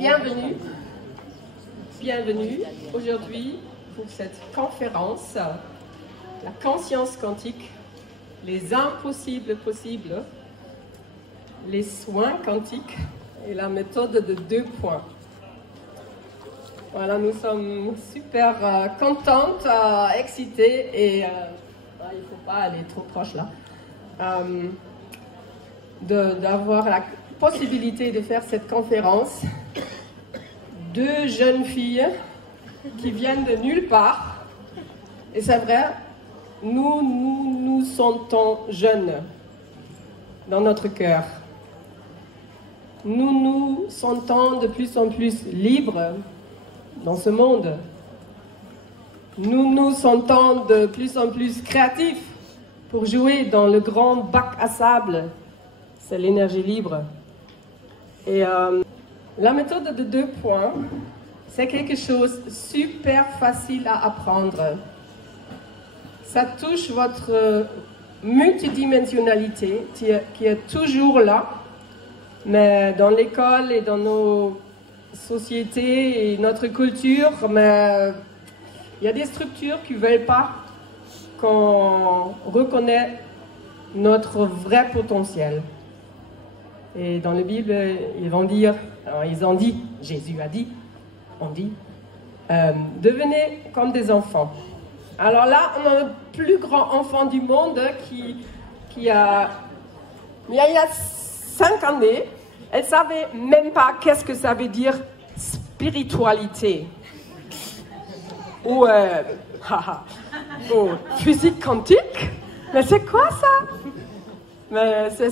Bienvenue, bienvenue aujourd'hui pour cette conférence, la conscience quantique, les impossibles possibles, les soins quantiques et la méthode de 2 points. Voilà, nous sommes super contentes, excitées et il ne faut pas aller trop proche là, d'avoir la possibilité de faire cette conférence. 2 jeunes filles qui viennent de nulle part. Et c'est vrai, nous sentons jeunes dans notre cœur. Nous nous sentons de plus en plus libres dans ce monde. Nous nous sentons de plus en plus créatifs pour jouer dans le grand bac à sable. C'est l'énergie libre. Et la méthode de 2 points, c'est quelque chose de super facile à apprendre. Ça touche votre multidimensionnalité qui est toujours là, mais dans l'école et dans nos sociétés et notre culture, mais il y a des structures qui ne veulent pas qu'on reconnaisse notre vrai potentiel. Et dans la Bible, ils ont dit, Jésus a dit, devenez comme des enfants. Alors là, on a le plus grand enfant du monde qui a, il y a 5 années, elle ne savait même pas qu'est-ce que ça veut dire spiritualité. Ou physique quantique. Mais c'est quoi ça? Mais c'est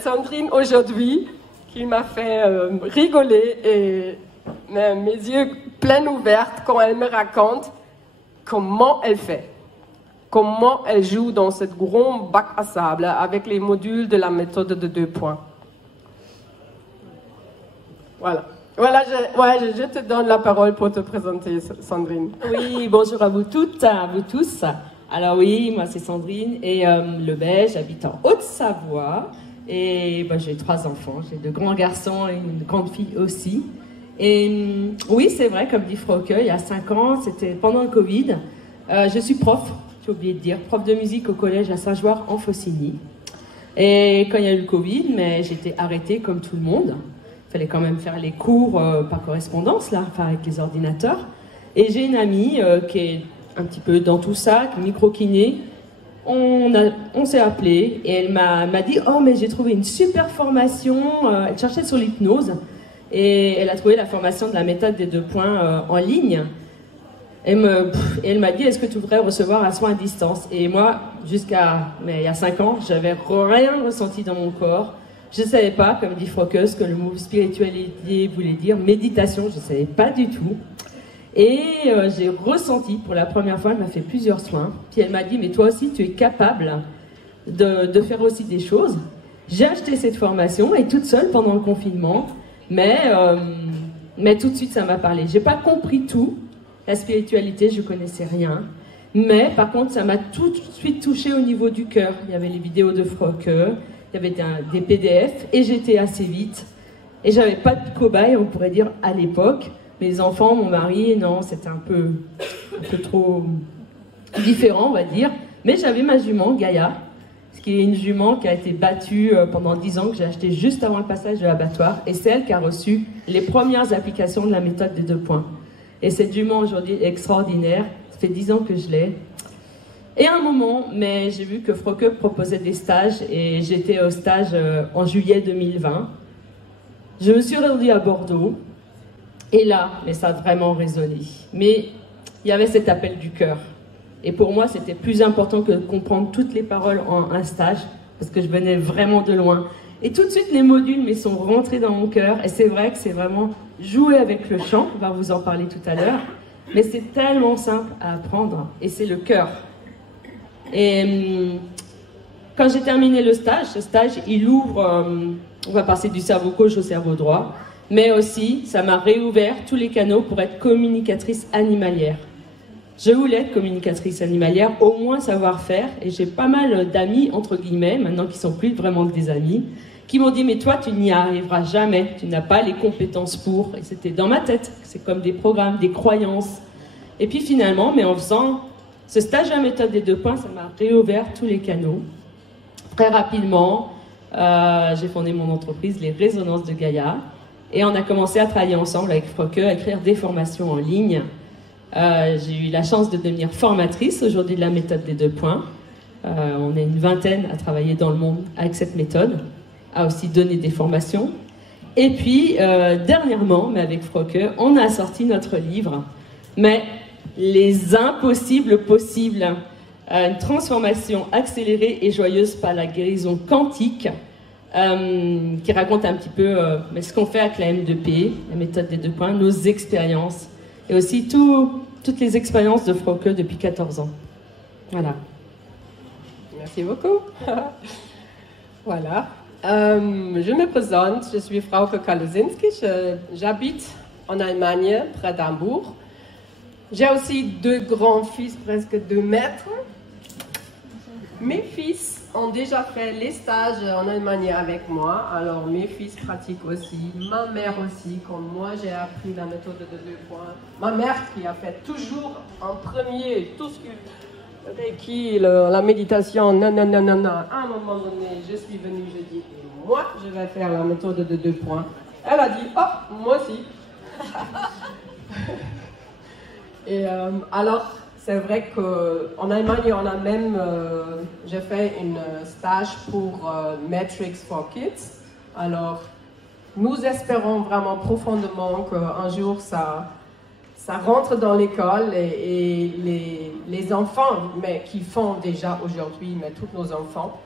Sandrine aujourd'hui qui m'a fait rigoler et mes yeux pleins ouverts quand elle me raconte comment elle fait, comment elle joue dans ce grand bac à sable avec les modules de la méthode de 2 points. Voilà, je te donne la parole pour te présenter, Sandrine. Oui, bonjour à vous toutes, à vous tous. Alors oui, moi c'est Sandrine et Lebet, j'habite en Haute-Savoie. Et j'ai 3 enfants, j'ai 2 grands garçons et une grande fille aussi. Et oui, c'est vrai, comme dit Frauke, il y a 5 ans, c'était pendant le Covid. Je suis prof, j'ai oublié de dire, prof de musique au collège à Saint-Joire en Faucigny. Et quand il y a eu le Covid, mais j'étais arrêtée comme tout le monde. Il fallait quand même faire les cours par correspondance, là, enfin avec les ordinateurs. Et j'ai une amie qui est un petit peu dans tout ça, qui est micro-kiné. On s'est appelé et elle m'a dit « Oh, mais j'ai trouvé une super formation !» Elle cherchait sur l'hypnose et elle a trouvé la formation de la méthode des 2 points en ligne. Et elle m'a dit « Est-ce que tu voudrais recevoir un soin à distance ?» Et moi, il y a 5 ans, j'avais rien ressenti dans mon corps. Je ne savais pas, comme dit Frauke, ce que le mot spiritualité voulait dire. Méditation, je ne savais pas du tout. Et j'ai ressenti, pour la première fois, elle m'a fait plusieurs soins. Puis elle m'a dit, mais toi aussi, tu es capable de faire aussi des choses. J'ai acheté cette formation, et toute seule pendant le confinement, mais tout de suite, ça m'a parlé. J'ai pas compris tout. La spiritualité, je connaissais rien. Mais par contre, ça m'a tout de suite touché au niveau du cœur. Il y avait les vidéos de Frauke, il y avait des PDF, et j'étais assez vite. Et j'avais pas de cobaye, on pourrait dire, à l'époque. Mes enfants, mon mari, non, c'était un peu trop différent, on va dire. Mais j'avais ma jument, Gaïa, ce qui est une jument qui a été battue pendant 10 ans, que j'ai achetée juste avant le passage de l'abattoir. Et c'est elle qui a reçu les premières applications de la méthode des 2 points. Et cette jument, aujourd'hui, est extraordinaire. Ça fait 10 ans que je l'ai. Et à un moment, mais j'ai vu que Frauke proposait des stages, et j'étais au stage en juillet 2020. Je me suis rendue à Bordeaux. Et là, mais ça a vraiment résonné. Mais il y avait cet appel du cœur. Et pour moi, c'était plus important que de comprendre toutes les paroles en un stage, parce que je venais vraiment de loin. Et tout de suite, les modules sont rentrés dans mon cœur. Et c'est vrai que c'est vraiment jouer avec le chant. On va vous en parler tout à l'heure. Mais c'est tellement simple à apprendre. Et c'est le cœur. Et quand j'ai terminé le stage, ce stage, il ouvre... on va passer du cerveau gauche au cerveau droit. Mais aussi, ça m'a réouvert tous les canaux pour être communicatrice animalière. Je voulais être communicatrice animalière, au moins savoir faire, et j'ai pas mal d'amis, entre guillemets, maintenant qui sont plus vraiment que des amis, qui m'ont dit « mais toi, tu n'y arriveras jamais, tu n'as pas les compétences pour ». Et c'était dans ma tête, c'est comme des programmes, des croyances. Et puis finalement, mais en faisant ce stage à la méthode des 2 points, ça m'a réouvert tous les canaux. Très rapidement, j'ai fondé mon entreprise, les Résonances de Gaïa, et on a commencé à travailler ensemble avec Frauke, à écrire des formations en ligne. J'ai eu la chance de devenir formatrice aujourd'hui de la méthode des 2 points. On est une vingtaine à travailler dans le monde avec cette méthode, à aussi donner des formations. Et puis, dernièrement, mais avec Frauke, on a sorti notre livre, mais les impossibles possibles, une transformation accélérée et joyeuse par la guérison quantique, qui raconte un petit peu ce qu'on fait avec la M2P, la méthode des 2 points, nos expériences, et aussi toutes les expériences de Frauke depuis 14 ans. Voilà. Merci beaucoup. Voilà. Je me présente, je suis Frauke Kalosinski, j'habite en Allemagne, près d'Hambourg. J'ai aussi 2 grands-fils, presque 2 maîtres. Mes fils ont déjà fait les stages en Allemagne avec moi, alors mes fils pratiquent aussi, ma mère aussi, comme moi j'ai appris la méthode de 2 points. Ma mère qui a fait toujours en premier tout ce que Reiki, la méditation, non. À un moment donné, je suis venue, je dis, et moi je vais faire la méthode de 2 points. Elle a dit, oh, moi aussi. Et alors, c'est vrai qu'en Allemagne, on a même, j'ai fait un stage pour Matrix for Kids. Alors, nous espérons vraiment profondément qu'un jour, ça rentre dans l'école et les enfants, mais qui font déjà aujourd'hui, mais tous nos enfants,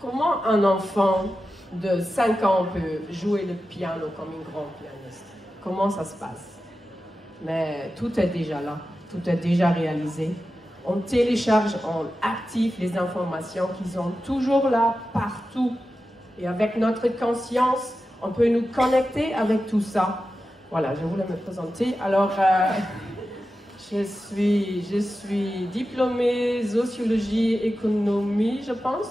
comment un enfant de 5 ans peut jouer le piano comme un grand pianiste? Comment ça se passe? Mais tout est déjà là, tout est déjà réalisé. On télécharge, on active les informations qui sont toujours là, partout. Et avec notre conscience, on peut nous connecter avec tout ça. Voilà, je voulais me présenter. Alors, je suis diplômée sociologie, économie, je pense.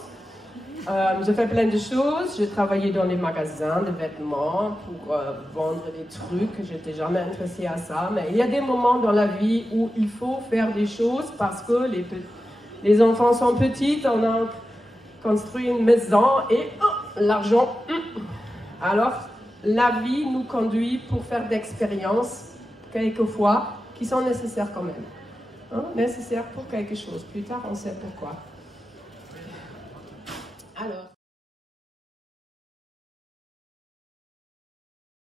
Je fais plein de choses. J'ai travaillé dans les magasins de vêtements pour vendre des trucs. Je n'étais jamais intéressée à ça. Mais il y a des moments dans la vie où il faut faire des choses parce que les enfants sont petits. On a construit une maison et l'argent. Alors, la vie nous conduit pour faire d'expériences, quelquefois, qui sont nécessaires quand même. Nécessaires pour quelque chose. Plus tard, on sait pourquoi. Alors.